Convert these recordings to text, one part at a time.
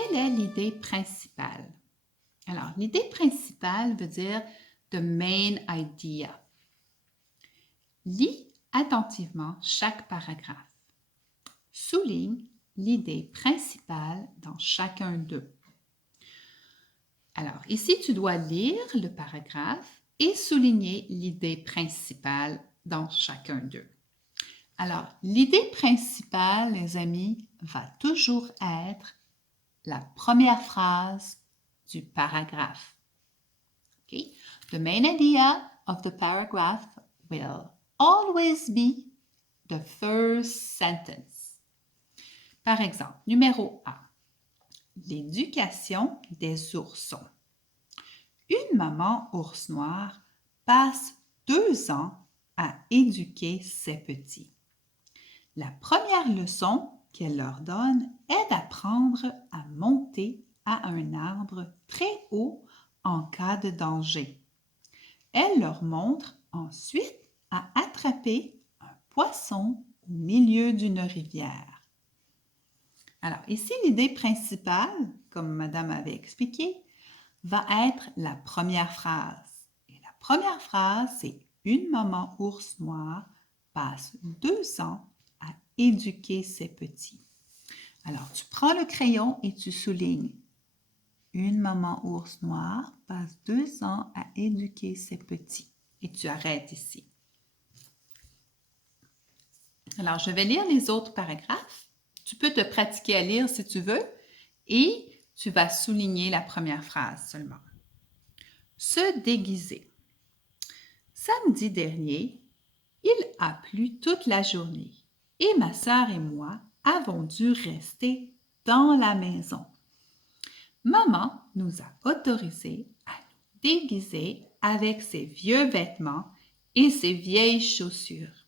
quelle est l'idée principale? Alors, l'idée principale veut dire the main idea. Lis attentivement chaque paragraphe. Souligne l'idée principale dans chacun d'eux. Alors, ici, tu dois lire le paragraphe et souligner l'idée principale dans chacun d'eux. Alors, l'idée principale, les amis, va toujours être la première phrase du paragraphe. Okay? The main idea of the paragraph will always be the first sentence. Par exemple, numéro 1. L'éducation des oursons. Une maman ours noir passe 2 ans à éduquer ses petits. La première leçon qu'elle leur donne est d'apprendre à monter à un arbre très haut en cas de danger. Elle leur montre ensuite à attraper un poisson au milieu d'une rivière. Alors ici, l'idée principale, comme Madame avait expliqué, va être la première phrase. Et la première phrase, c'est « Une maman ours noir passe 2 ans à éduquer ses petits. » Alors, tu prends le crayon et tu soulignes « Une maman ours noir passe 2 ans à éduquer ses petits. » Et tu arrêtes ici. Alors, je vais lire les autres paragraphes. Tu peux te pratiquer à lire si tu veux et tu vas souligner la première phrase seulement. Se déguiser. Samedi dernier, il a plu toute la journée et ma sœur et moi avons dû rester dans la maison. Maman nous a autorisés à nous déguiser avec ses vieux vêtements et ses vieilles chaussures.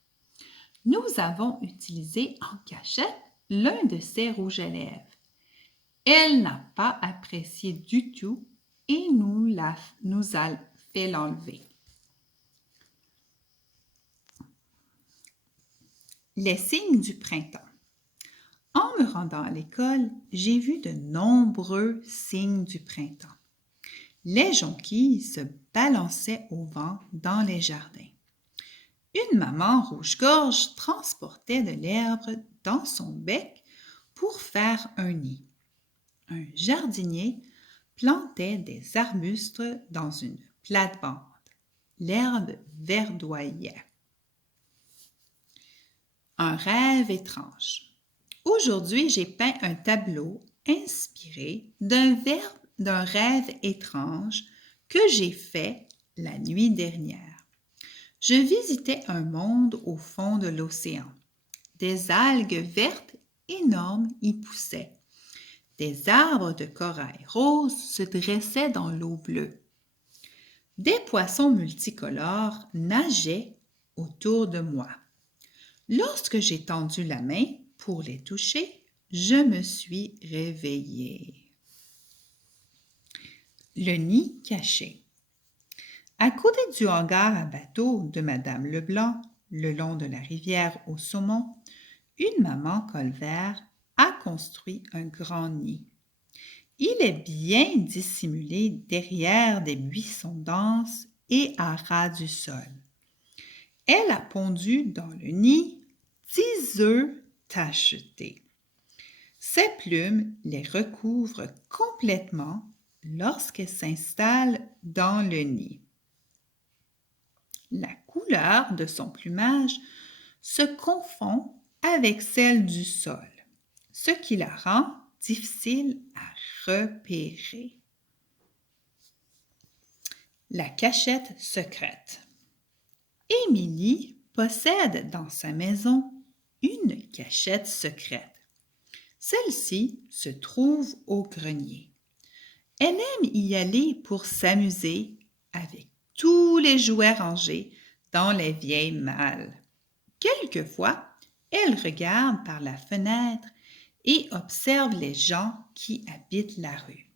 Nous avons utilisé en cachette l'un de ses rouges à lèvres. Elle n'a pas apprécié du tout et nous a fait l'enlever. Les signes du printemps. En me rendant à l'école, j'ai vu de nombreux signes du printemps. Les jonquilles se balançaient au vent dans les jardins. Une maman rouge-gorge transportait de l'herbe dans son bec pour faire un nid. Un jardinier plantait des arbustes dans une plate-bande. L'herbe verdoyait. Un rêve étrange. Aujourd'hui, j'ai peint un tableau inspiré d'un rêve étrange que j'ai fait la nuit dernière. Je visitais un monde au fond de l'océan. Des algues vertes énormes y poussaient. Des arbres de corail rose se dressaient dans l'eau bleue. Des poissons multicolores nageaient autour de moi. Lorsque j'ai tendu la main pour les toucher, je me suis réveillée. Le nid caché. À côté du hangar à bateau de Madame Leblanc, le long de la rivière au saumon, une maman colvert a construit un grand nid. Il est bien dissimulé derrière des buissons denses et à ras du sol. Elle a pondu dans le nid 10 œufs tachetés. Ses plumes les recouvrent complètement lorsqu'elle s'installe dans le nid. La couleur de son plumage se confond avec celle du sol, ce qui la rend difficile à repérer. La cachette secrète. Émilie possède dans sa maison une cachette secrète. Celle-ci se trouve au grenier. Elle aime y aller pour s'amuser avec tous les jouets rangés dans les vieilles malles. Quelquefois, elle regarde par la fenêtre et observe les gens qui habitent la rue.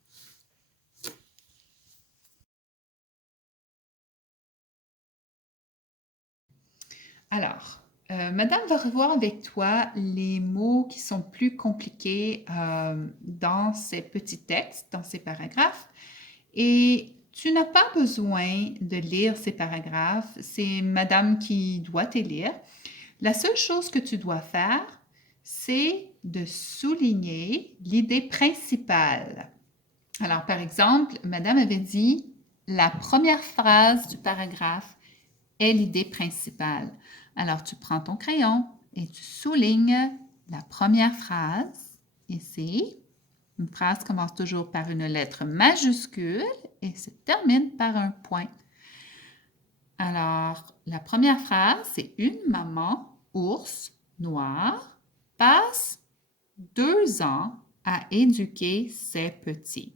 Alors, Madame va revoir avec toi les mots qui sont plus compliqués dans ces petits textes, dans ces paragraphes. Et tu n'as pas besoin de lire ces paragraphes. C'est Madame qui doit te lire. La seule chose que tu dois faire, c'est de souligner l'idée principale. Alors, par exemple, Madame avait dit, la première phrase du paragraphe est l'idée principale. Alors, tu prends ton crayon et tu soulignes la première phrase. Ici, une phrase commence toujours par une lettre majuscule et se termine par un point. Alors, la première phrase, c'est une maman ours noire passe 2 ans à éduquer ses petits.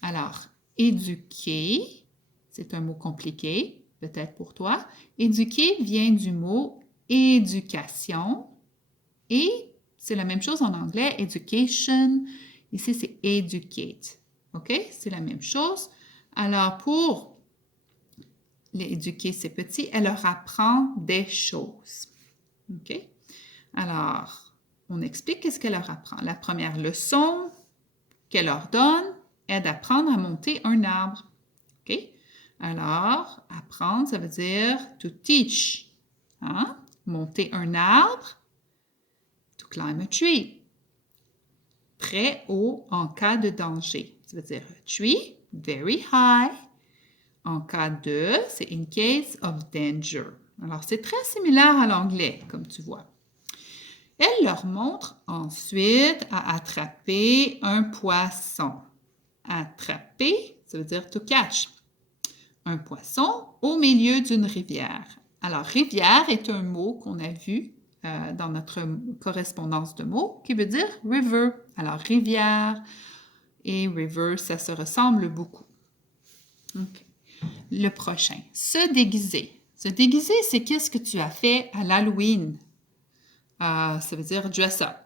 Alors, éduquer, c'est un mot compliqué, peut-être pour toi. Éduquer vient du mot éducation et c'est la même chose en anglais, education. Ici, c'est educate. OK? C'est la même chose. Alors, pour éduquer ses petits, elle leur apprend des choses. OK? Alors, on explique qu'est-ce qu'elle leur apprend. La première leçon qu'elle leur donne est d'apprendre à monter un arbre. OK? Alors, apprendre, ça veut dire to teach. Hein? Monter un arbre, to climb a tree. Très haut en cas de danger. Ça veut dire a tree, very high. En cas de, c'est in case of danger. Alors, c'est très similaire à l'anglais, comme tu vois. Elle leur montre ensuite à attraper un poisson. Attraper, ça veut dire to catch. Un poisson au milieu d'une rivière. Alors, rivière est un mot qu'on a vu dans notre correspondance de mots qui veut dire river. Alors, rivière et river, ça se ressemble beaucoup. Okay. Le prochain, se déguiser. Se déguiser, c'est qu'est-ce que tu as fait à l'Halloween. Ça veut dire dress up.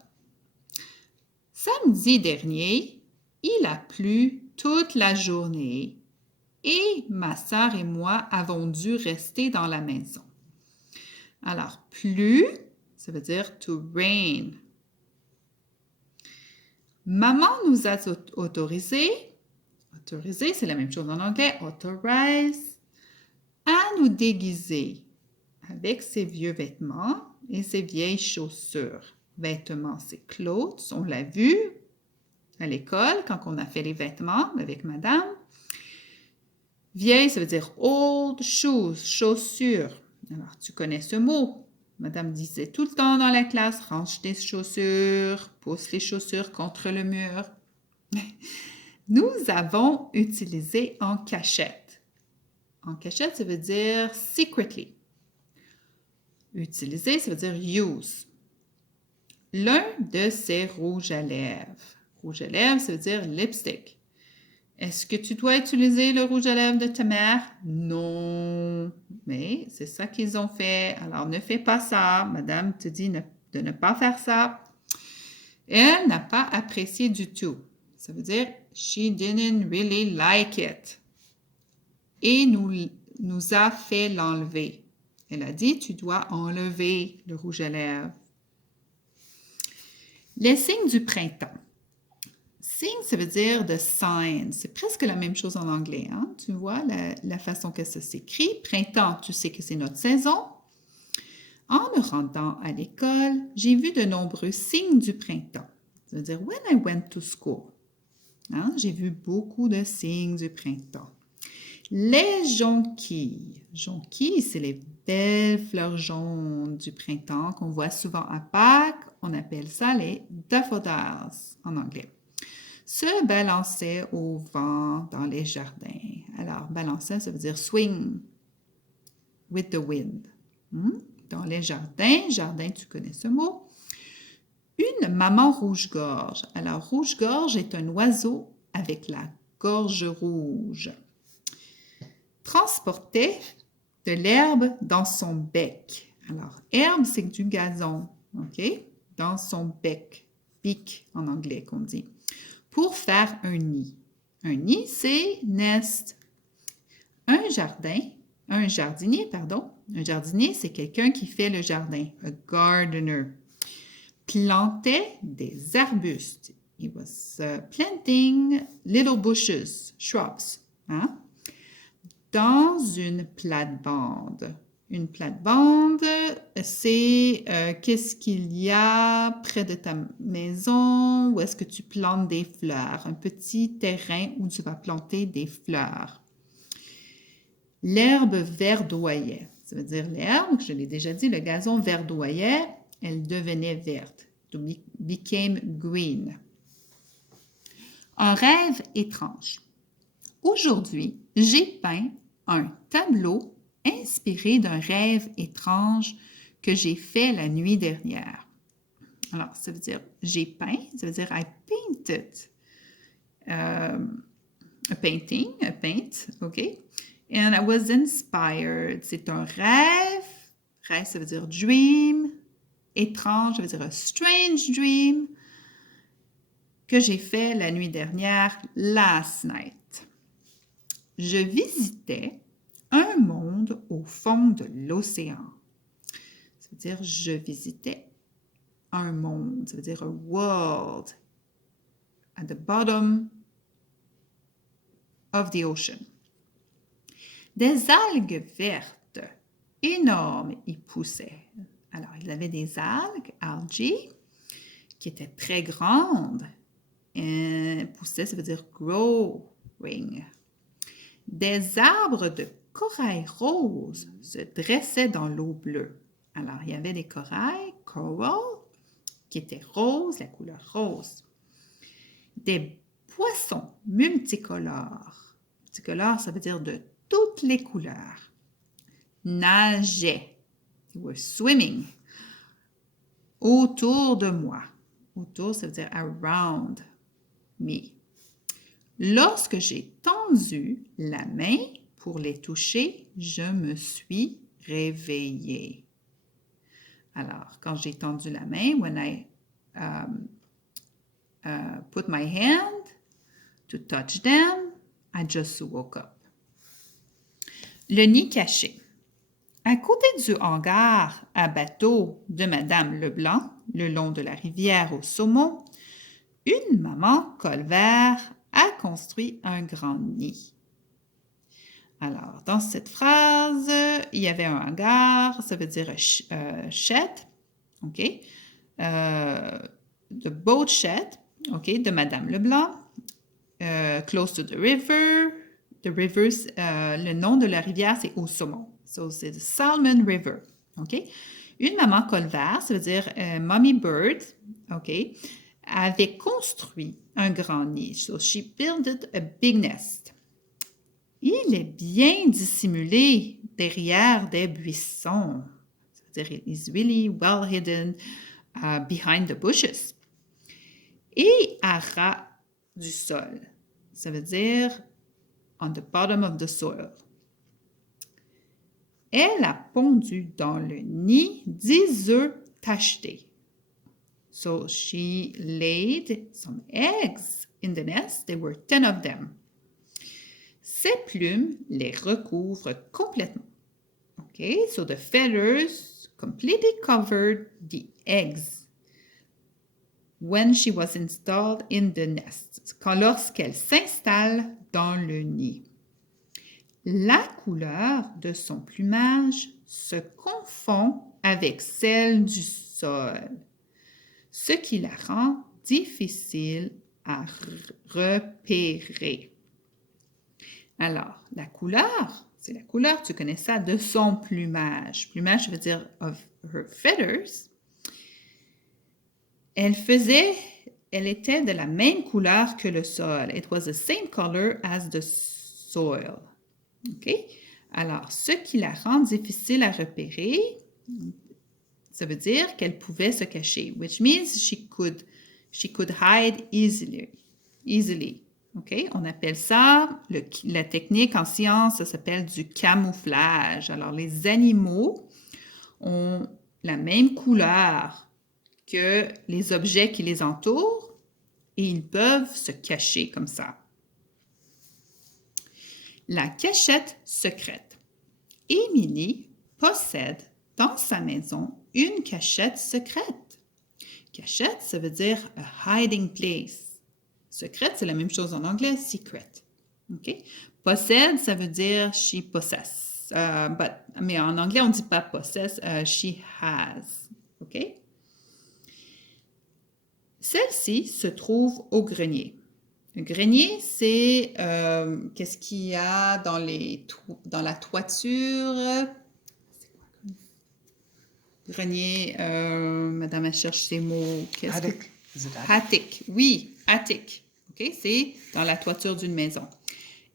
Samedi dernier, il a plu toute la journée et ma sœur et moi avons dû rester dans la maison. Alors, plu, ça veut dire to rain. Maman nous a autorisé, c'est la même chose en anglais, authorize, à nous déguiser avec ses vieux vêtements et ses vieilles chaussures. Vêtements, c'est clothes, on l'a vu à l'école quand on a fait les vêtements avec madame. Vieille, ça veut dire old shoes, chaussures. Alors, tu connais ce mot. Madame disait tout le temps dans la classe, range tes chaussures, pousse les chaussures contre le mur. Nous avons utilisé en cachette. En cachette, ça veut dire secretly. Utiliser, ça veut dire use. L'un de ses rouges à lèvres. Rouge à lèvres, ça veut dire lipstick. Est-ce que tu dois utiliser le rouge à lèvres de ta mère? Non, mais c'est ça qu'ils ont fait. Alors, ne fais pas ça. Madame te dit de ne pas faire ça. Elle n'a pas apprécié du tout. Ça veut dire she didn't really like it. Et nous a fait l'enlever. Elle a dit, tu dois enlever le rouge à lèvres. Les signes du printemps. Signe, ça veut dire the sign. C'est presque la même chose en anglais. Hein? Tu vois la façon que ça s'écrit. Printemps, tu sais que c'est notre saison. En me rendant à l'école, j'ai vu de nombreux signes du printemps. Ça veut dire when I went to school. Hein? J'ai vu beaucoup de signes du printemps. Les jonquilles. Jonquilles, c'est les belles fleurs jaunes du printemps qu'on voit souvent à Pâques. On appelle ça les daffodils en anglais. Se balançait au vent dans les jardins. Alors, balançait, ça veut dire swing with the wind. Dans les jardins, jardin, tu connais ce mot. Une maman rouge-gorge. Alors, rouge-gorge est un oiseau avec la gorge rouge. Transportait de l'herbe dans son bec. Alors, herbe, c'est du gazon, OK? Dans son bec. Beak en anglais qu'on dit. Pour faire un nid. Un nid, c'est nest. Un jardin, Un jardinier, pardon. Un jardinier, c'est quelqu'un qui fait le jardin. A gardener. Plantait des arbustes. He was planting little bushes, shrubs. Hein? Dans une plate-bande. Une plate-bande, c'est qu'est-ce qu'il y a près de ta maison, où est-ce que tu plantes des fleurs, un petit terrain où tu vas planter des fleurs. L'herbe verdoyait, ça veut dire l'herbe, je l'ai déjà dit, le gazon verdoyait, elle devenait verte, to became green. Un rêve étrange. Aujourd'hui, j'ai peint un tableau inspiré d'un rêve étrange que j'ai fait la nuit dernière. Alors, ça veut dire j'ai peint, ça veut dire I painted a painting, a paint, OK? And I was inspired. C'est un rêve. Rêve, ça veut dire dream. Étrange, ça veut dire a strange dream que j'ai fait la nuit dernière, last night. Je visitais un monde au fond de l'océan. Ça veut dire je visitais un monde. Ça veut dire a world at the bottom of the ocean. Des algues vertes énormes y poussaient. Alors, il y avait des algues, algae, qui étaient très grandes. Poussaient, ça veut dire growing. Des arbres de corail rose se dressaient dans l'eau bleue. Alors, il y avait des corails, coral, qui étaient roses, la couleur rose. Des poissons multicolores. Multicolores, ça veut dire de toutes les couleurs. Nageaient. They were swimming. Autour de moi. Autour, ça veut dire around me. Lorsque j'ai tendu la main pour les toucher, je me suis réveillée. Alors, quand j'ai tendu la main, when I put my hand to touch them, I just woke up. Le nid caché. À côté du hangar à bateau de Madame Leblanc, le long de la rivière au saumon, une maman colvert a construit un grand nid. Alors, dans cette phrase, il y avait un hangar, ça veut dire shed, OK? The boat shed, OK, de Madame Leblanc, close to the river. The river, le nom de la rivière, c'est au saumon. So, c'est the Salmon River, OK? Une maman colvert, ça veut dire mommy bird, OK, avait construit un grand nid. So, she built a big nest. Il est bien dissimulé derrière des buissons. C'est-à-dire, he's really well hidden behind the bushes. Et à ras du sol. Ça veut dire on the bottom of the soil. Elle a pondu dans le nid 10 œufs tachetés. So she laid some eggs in the nest. There were 10 of them. Ses plumes les recouvrent complètement. Okay, so the feathers completely covered the eggs when she was installed in the nest. Lorsqu'elle s'installe dans le nid. La couleur de son plumage se confond avec celle du sol, ce qui la rend difficile à repérer. Alors, la couleur, c'est la couleur, tu connais ça, de son plumage. Plumage veut dire of her feathers. Elle était de la même couleur que le sol. It was the same color as the soil. OK? Alors, ce qui la rend difficile à repérer, ça veut dire qu'elle pouvait se cacher, which means she could hide easily. OK? On appelle ça, la technique en science, ça s'appelle du camouflage. Alors, les animaux ont la même couleur que les objets qui les entourent et ils peuvent se cacher comme ça. La cachette secrète. Émilie possède dans sa maison une cachette secrète. Cachette, ça veut dire a hiding place. Secrète, c'est la même chose en anglais, secret. Okay? Possède, ça veut dire she possess. Mais en anglais, on ne dit pas possess, she has. OK? Celle-ci se trouve au grenier. Le grenier, c'est qu'est-ce qu'il y a dans la toiture. Grenier, madame, elle cherche ses mots. Attic. Is it attic? Attic, oui, attic. OK? C'est dans la toiture d'une maison.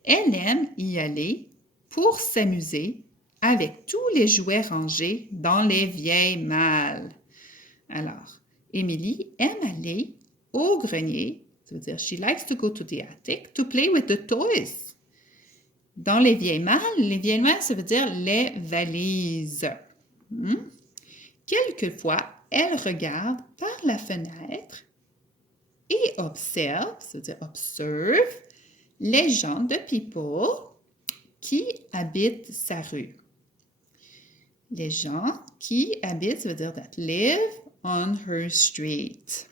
Elle aime y aller pour s'amuser avec tous les jouets rangés dans les vieilles malles. Alors, Émilie aime aller au grenier, ça veut dire she likes to go to the attic to play with the toys. Dans les vieilles malles, ça veut dire les valises. Quelquefois, elle regarde par la fenêtre et observe, ça veut dire observe, les gens de people qui habitent sa rue. Les gens qui habitent, ça veut dire that live on her street.